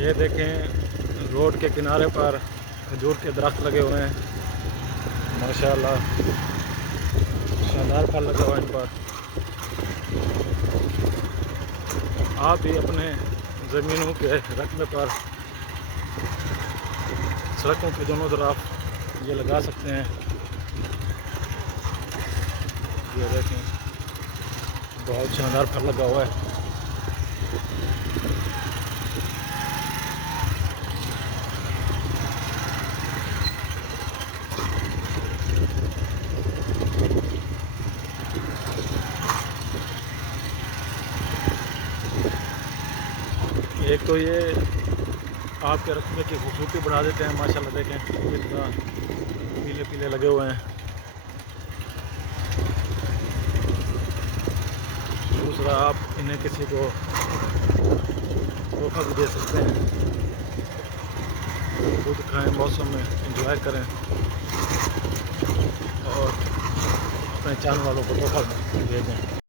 ये देखें रोड के किनारे पर खजूर के दरख्त लगे हुए हैं, माशाल्लाह शानदार फल लगा हुआ है इन पर। आप भी अपने ज़मीनों के रकबे पर सड़कों के दोनों तरफ ये लगा सकते हैं। ये देखें बहुत शानदार फल लगा हुआ है। एक तो ये आपके रकबे की खूबसूरती बढ़ा देते हैं, माशाल्लाह देखें किस तरह पीले पीले लगे हुए हैं। दूसरा आप इन्हें किसी को तोहफा भी दे सकते हैं, खुद खाएं, मौसम में एंजॉय करें और अपने चाहने वालों को तोहफा भेजें।